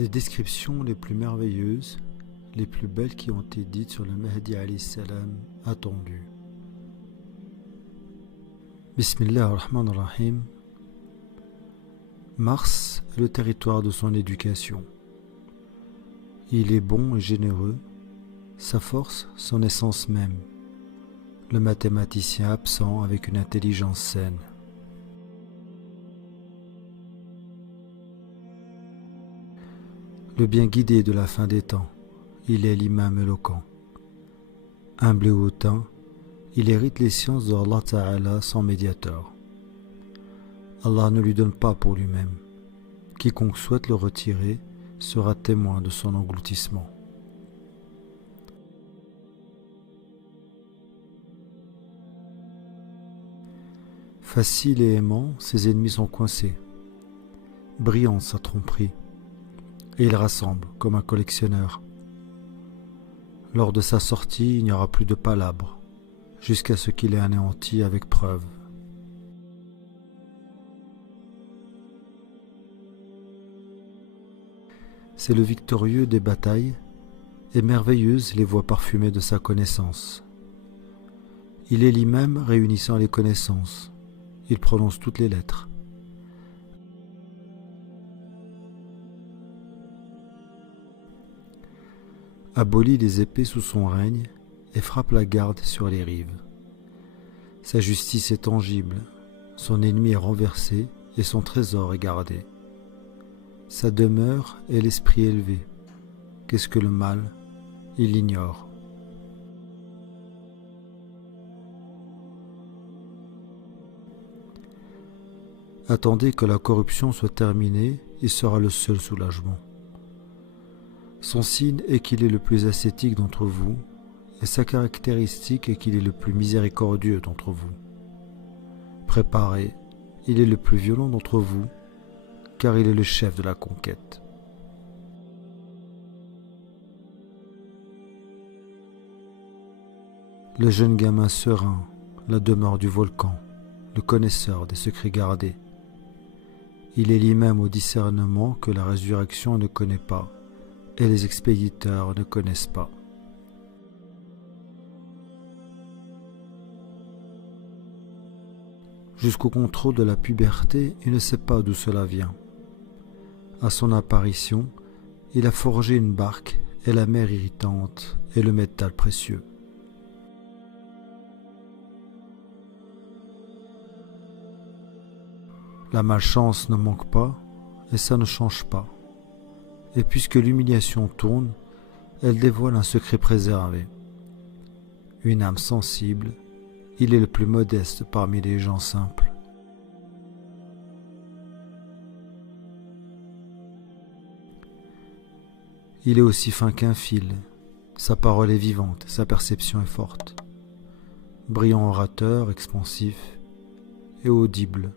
Les descriptions les plus merveilleuses, les plus belles qui ont été dites sur le Mahdi alayhi salam attendu. Bismillah ar-Rahman ar-Rahim. Mars est le territoire de son éducation. Il est bon et généreux, sa force, son essence même. Le mathématicien absent avec une intelligence saine. Le bien guidé de la fin des temps, il est l'imam éloquent. Humble et hautain, il hérite les sciences de Allah Ta'ala sans médiateur. Allah ne lui donne pas pour lui-même. Quiconque souhaite le retirer sera témoin de son engloutissement. Facile et aimant, ses ennemis sont coincés. Brillante sa tromperie. Et il rassemble comme un collectionneur. Lors de sa sortie, il n'y aura plus de palabres, jusqu'à ce qu'il ait anéanti avec preuve. C'est le victorieux des batailles, et merveilleuses les voix parfumées de sa connaissance. Il est l'imam réunissant les connaissances, il prononce toutes les lettres. Abolit les épées sous son règne et frappe la garde sur les rives. Sa justice est tangible, son ennemi est renversé et son trésor est gardé. Sa demeure est l'esprit élevé. Qu'est-ce que le mal? Il l'ignore. Attendez que la corruption soit terminée, il sera le seul soulagement. Son signe est qu'il est le plus ascétique d'entre vous, et sa caractéristique est qu'il est le plus miséricordieux d'entre vous. Préparez, il est le plus violent d'entre vous, car il est le chef de la conquête. Le jeune gamin serein, la demeure du volcan, le connaisseur des secrets gardés. Il est l'imam au discernement que la résurrection ne connaît pas, et les expéditeurs ne connaissent pas. Jusqu'au contrôle de la puberté, il ne sait pas d'où cela vient. À son apparition, il a forgé une barque et la mer irritante et le métal précieux. La malchance ne manque pas et ça ne change pas. Et puisque l'humiliation tourne, elle dévoile un secret préservé. Une âme sensible, il est le plus modeste parmi les gens simples. Il est aussi fin qu'un fil, sa parole est vivante, sa perception est forte. Brillant orateur, expansif et audible.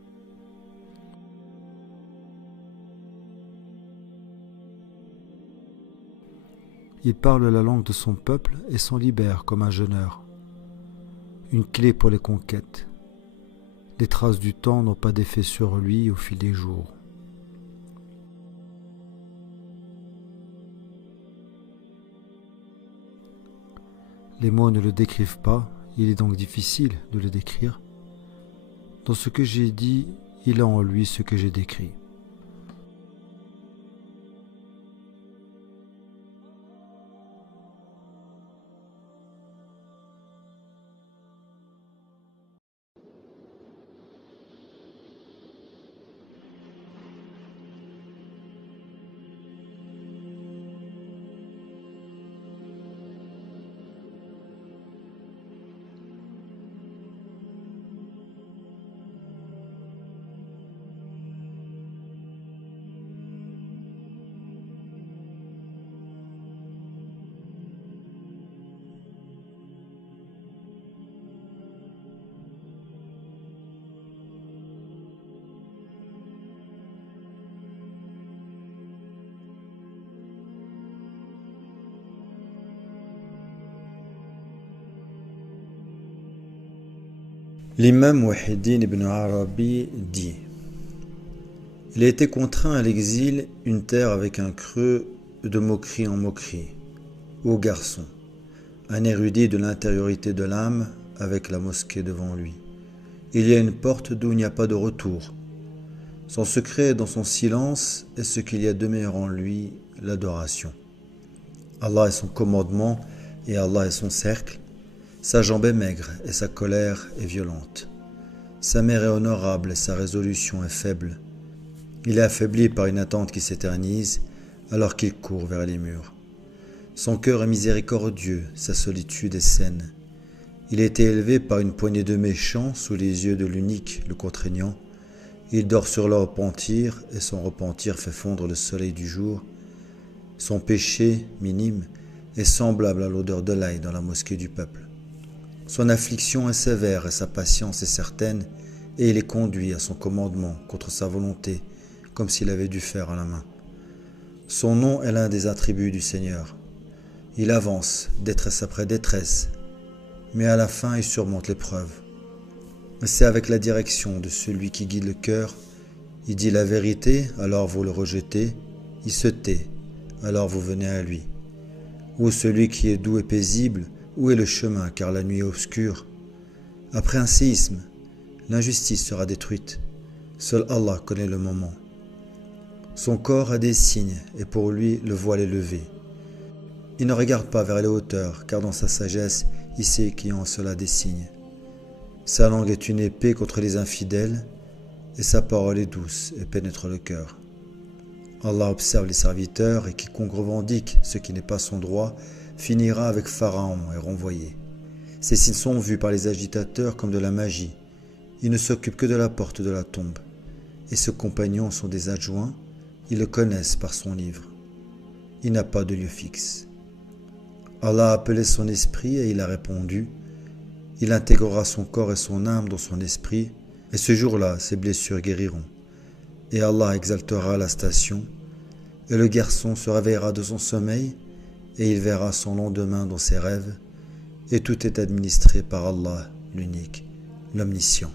Il parle la langue de son peuple et s'en libère comme un jeûneur. Une clé pour les conquêtes. Les traces du temps n'ont pas d'effet sur lui au fil des jours. Les mots ne le décrivent pas, il est donc difficile de le décrire. Dans ce que j'ai dit, il a en lui ce que j'ai décrit. L'imam Muhyiddin ibn Arabi dit: Il a été contraint à l'exil, une terre avec un creux de moquerie en moquerie. Ô garçon, un érudit de l'intériorité de l'âme avec la mosquée devant lui. Il y a une porte d'où il n'y a pas de retour. Son secret est dans son silence et ce qu'il y a de meilleur en lui, l'adoration. Allah est son commandement et Allah est son cercle. Sa jambe est maigre et sa colère est violente. Sa mère est honorable et sa résolution est faible. Il est affaibli par une attente qui s'éternise alors qu'il court vers les murs. Son cœur est miséricordieux, sa solitude est saine. Il a été élevé par une poignée de méchants sous les yeux de l'unique, le contraignant. Il dort sur leur repentir et son repentir fait fondre le soleil du jour. Son péché, minime, est semblable à l'odeur de l'ail dans la mosquée du peuple. Son affliction est sévère et sa patience est certaine, et il est conduit à son commandement contre sa volonté, comme s'il avait du fer à la main. Son nom est l'un des attributs du Seigneur. Il avance, détresse après détresse, mais à la fin il surmonte l'épreuve. C'est avec la direction de celui qui guide le cœur. Il dit la vérité, alors vous le rejetez. Il se tait, alors vous venez à lui. Où celui qui est doux et paisible, où est le chemin, car la nuit est obscure? Après un séisme, l'injustice sera détruite. Seul Allah connaît le moment. Son corps a des signes, et pour lui le voile est levé. Il ne regarde pas vers les hauteurs, car dans sa sagesse, il sait qu'il y a en cela des signes. Sa langue est une épée contre les infidèles, et sa parole est douce et pénètre le cœur. Allah observe les serviteurs, et quiconque revendique ce qui n'est pas son droit, finira avec Pharaon et renvoyé. Ces signes sont vus par les agitateurs comme de la magie. Ils ne s'occupent que de la porte de la tombe. Et ses compagnons sont des adjoints, ils le connaissent par son livre. Il n'a pas de lieu fixe. Allah a appelé son esprit et il a répondu. Il intégrera son corps et son âme dans son esprit, et ce jour-là, ses blessures guériront. Et Allah exaltera la station, et le garçon se réveillera de son sommeil, et il verra son lendemain dans ses rêves, et tout est administré par Allah, l'unique, l'omniscient.